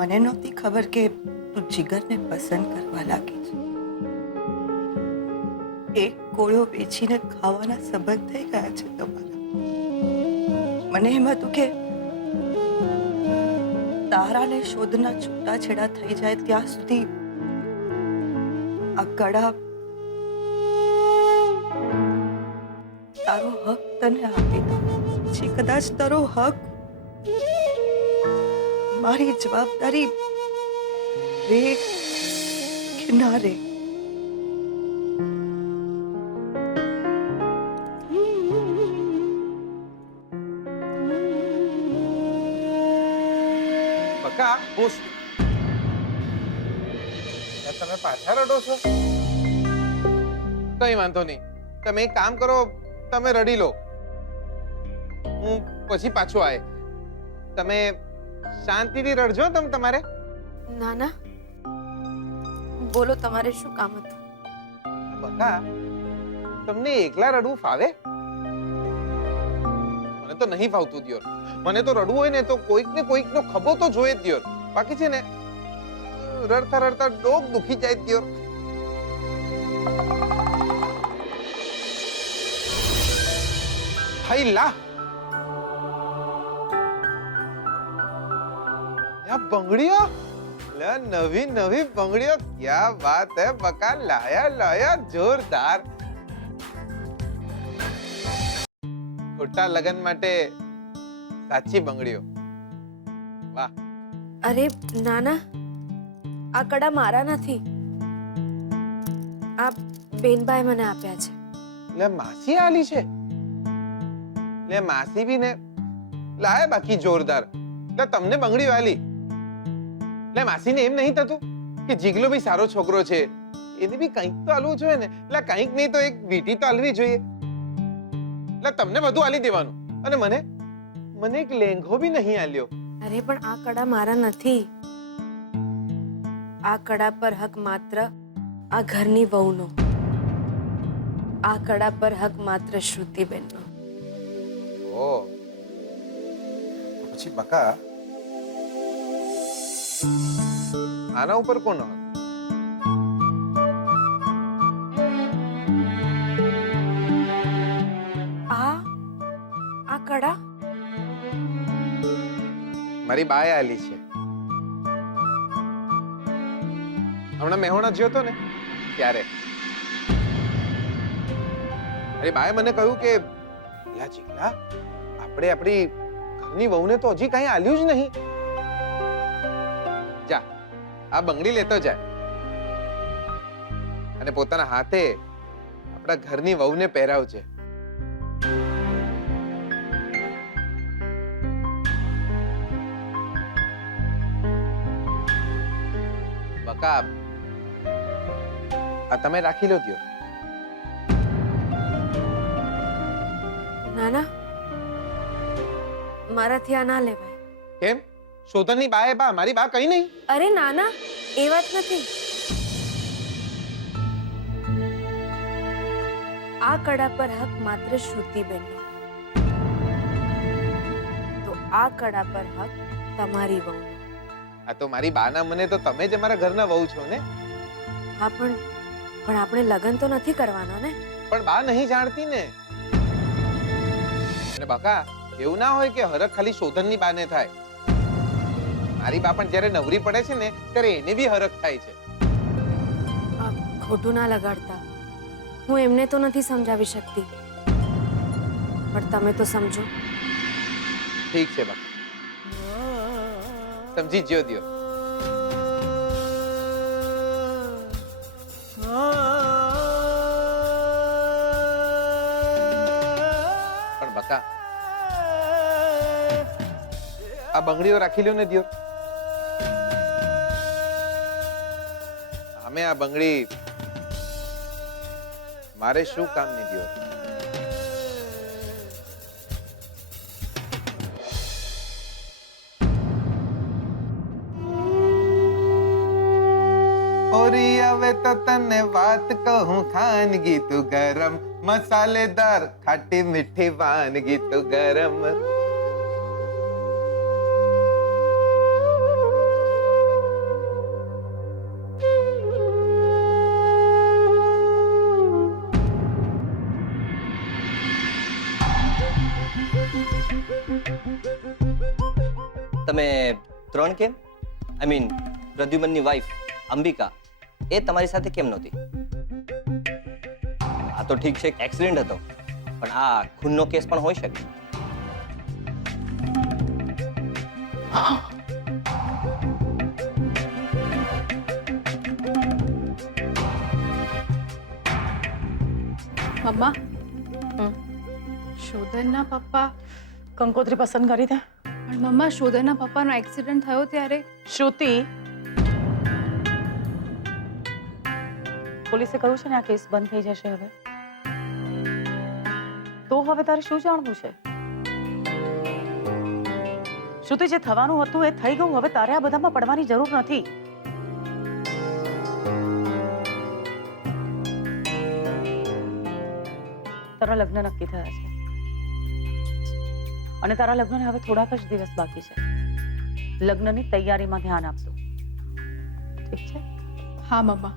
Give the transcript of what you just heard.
મને નહોતી ખબર કે તું જીગરને પસંદ કરવા લાગી છે. એક કોળો વેચીને ખાવાના સંબંધ થઈ ગયા છે તમારા. મને એમ હતું કે તારાને શોધના છૂટાછેડા થઈ જાય ત્યાં સુધી આ કડા તારો હક તને આપી દઉં. જે કદાચ તારો હક મારી જવાબદારી રે કે ના રે. બકા બોસ તમે પાછા રડો છો? કઈ વાંધો નહીં, તમે એક કામ કરો, તમે રડી લો, હું પછી પાછો આય. તમે શાંતિથી રડજો. તમારે ના ના, બોલો તમારે શું કામ હતું? બકા તમને એકલા રડવું ફાવે? મને તો નહીં ફાવતું દિયોર. મને તો રડવું હોય ને તો કોઈક ને કોઈક નો ખભો તો જોઈએ જ દિયોર. બાકી છે ને રડતા રડતા ડોક દુખી જાય દિયોર. હાય લા, બંગડીઓ લે, નવી નવી બંગડીઓ. ક્યા બાત હે બકા, લાયા લાયા જોરદાર. ખોટા લગન માટે સાચી બંગડીઓ. વાહ. અરે નાના, આ કડા મારા નથી, આ બેનભાઈ મને આપ્યા છે. લે માસી આલી છે? લે માસી બી ને લાયા બાકી જોરદાર. લે તમને બંગડીઓ આલી. લે માસીને એમ નહીં થતું કે જીગલો બી સારો છોકરો છે, એને બી કંઈક તો આલવું જોઈએ ને? લે કંઈક નહીં તો એક વીટી તો આલવી જોઈએ. લે તમને બધું આલી દેવાનું અને મને એક લેંઘો બી નહીં આલ્યો. અરે પણ આ કડા મારા નથી. આ કડા પર હક માત્ર આ ઘરની વહુનો. આ કડા પર હક માત્ર શ્રુતિબેનનો. ઓ પછી બકા આના ઉપર કોનો હક? આ કડા મારી બાએ આલી છે. હમણાં મેહોણા જ્યો તો ને ત્યારે મારી બાએ મને કહ્યું કે લા જીગલા, આપણે આપણી ઘરની વહુને તો હજી કઈ આલ્યું જ નહીં. જા આ બંગડી લેતો જાય અને પોતાના હાથે આપણા ઘરની વહુને પહેરાવજે. બકા આ તમે રાખી લો દ્યો. નાના, મારાથી આ ના લેવાય. કેમ? શોધનની બાએ બા, મારી બા કઈ નહીં. અરે નાના, એ વાત નથી. આ કડા પર હક માત્ર શ્રુતિબેનનો. તો આ કડા પર હક તમારી વહુનો. આ તો મારી બાના મને તો તમે જ અમારા ઘરના વહુ છો ને. હા પણ આપણે લગ્ન તો નથી કરવાના ને. પણ બા નહીં જાણતી ને. અને બકા એવું ના હોય કે હરખ ખાલી શોધનની બાને થાય. મારી બા પણ જ્યારે નવરી પડે છે ને ત્યારે એને બી હરખ થાય છે. ખોટું ના લગાડતા. હું એમને તો નથી સમજાવી શકતી, પણ તમે તો સમજો. ઠીક છે બકા, સમજી જ્યો દ્યો. પણ બકા આ બંગડીઓ રાખી લ્યો ને દ્યો. અમે આ બંગડી મારે શું કામ ની દ્યો? ઓરી હવે તો તને વાત કહું, ખાનગી તું ગરમ, મસાલેદાર ખાટી મીઠી વાનગી તું ગરમ. તમે 3 કેમ? આઈ મીન પ્રદ્યુમનની વાઈફ અંબિકા એ તમારી સાથે કેમ નહોતી? આ તો ઠીક છે એક્સિડન્ટ હતો, પણ આ ખૂનનો કેસ પણ હોઈ શકે. મમ્મા શોધનના પપ્પા કંકોત્રી પસંદ કરી દે. પણ મમ્મા શોધનના પપ્પાનો એક્સિડન્ટ થયો ત્યારે શ્રુતિ, પોલીસે કહ્યું છે ને આ કેસ બંધ થઈ જશે હવે. તો હવે તારે શું જાણવું છે? શ્રુતિ, જે થવાનું હતું એ થઈ ગયું. હવે તારે આ બધામાં પડવાની જરૂર નથી. તારા લગ્ન નક્કી થયા છે અને તારા લગ્નને હવે થોડાક જ દિવસ બાકી છે. લગ્નની તૈયારીમાં ધ્યાન આપજો, ઠીક છે? હા મમ્મા.